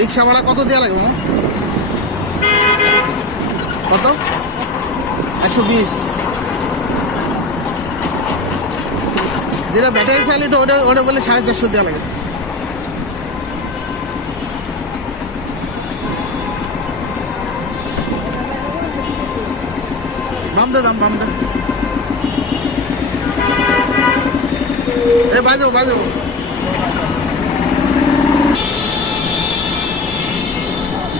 রিক্সা ভাড়া কত দেওয়া লাগে মামা? কত? 120। যেটা ব্যাটারি চালিত ওটা বলে 450 দেওয়া লাগে। দাম বাম দে বাজো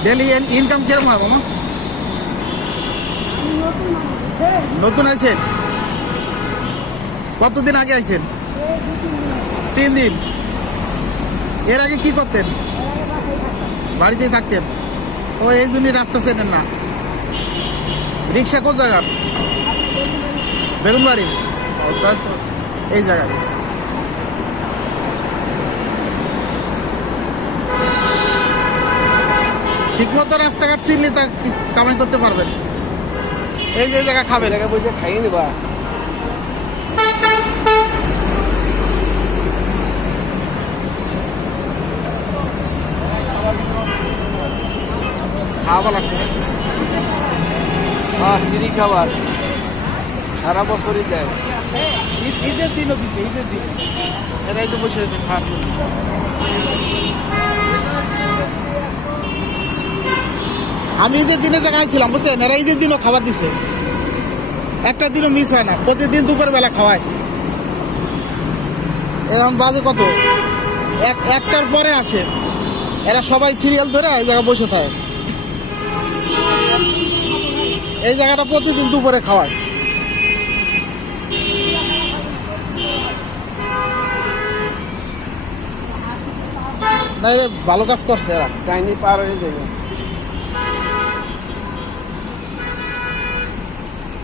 ডেলি ইনকাম কিরকম হয় মামা? নতুন আইছেন? কতদিন আগে আইছেন? 3 দিন। এর আগে কি করতেন? বাড়িতেই থাকতেন। ও এই জন্যই রাস্তা চেনেন না। রিক্সা কোন জায়গার? বেগুনবাড়ি। এই জায়গায় ঠিক মতো রাস্তাঘাট চিনলে তা কামাই করতে পারবেন। এই যে জায়গা খাবেন বসে খাইয়ে নেবা। খাওয়া লাগছে ফ্রি খাবার সারা বছরই যায়। ঈদের দিনও দিচ্ছে, ঈদের দিন এরাই তো বসে রয়েছে খাওয়ার জন্য। আমি ঈদের দিনে জায়গায় ছিলাম বুঝছেন, এরা ঈদের দিনও খাবার দিছে, একটা দিনও মিস হয় না, প্রতিদিন দুপুর বেলা খাওয়ায়। এখন বাজে কত, একটার পরে আসে, এরা সবাই সিরিয়াল ধরে এই জায়গায় বসে থাকে। এই জায়গাটা প্রতিদিন দুপুরে খাওয়ায়। না ভালো কাজ করছে এরা, টাইনি পার হয়ে যাবে।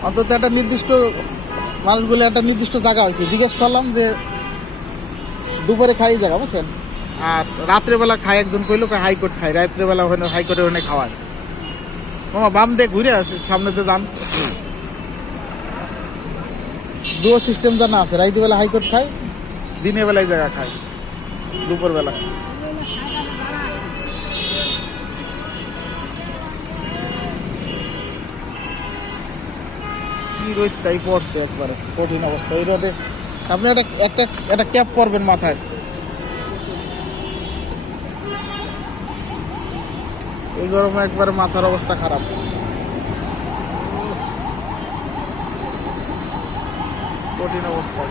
অন্তত একটা নির্দিষ্ট মানুষগুলো একটা নির্দিষ্ট জায়গা হয়েছে। জিজ্ঞেস করলাম যে দুপুরে খাই জায়গা বুঝছেন, আর রাত্রেবেলা খায়। একজন কইলো হাইকোর্ট খায়, রাত্রেবেলা ওখানে হাইকোর্টে ওখানে খাওয়ায়। মামা বাম দিয়ে ঘুরে আসে, সামনেতে যান, দুটো সিস্টেম জানা আছে। রাত্রিবেলা হাইকোর্ট খায়, দিনের বেলায় জায়গা খায়, দুপুরবেলা। কি রোদ তাই পড়ছে, একবারে কঠিন অবস্থা এই রোদে। আপনি একটা ক্যাপ পরবেন মাথায়। এই গরমে একবারে মাথার অবস্থা খারাপ। কঠিন অবস্থা।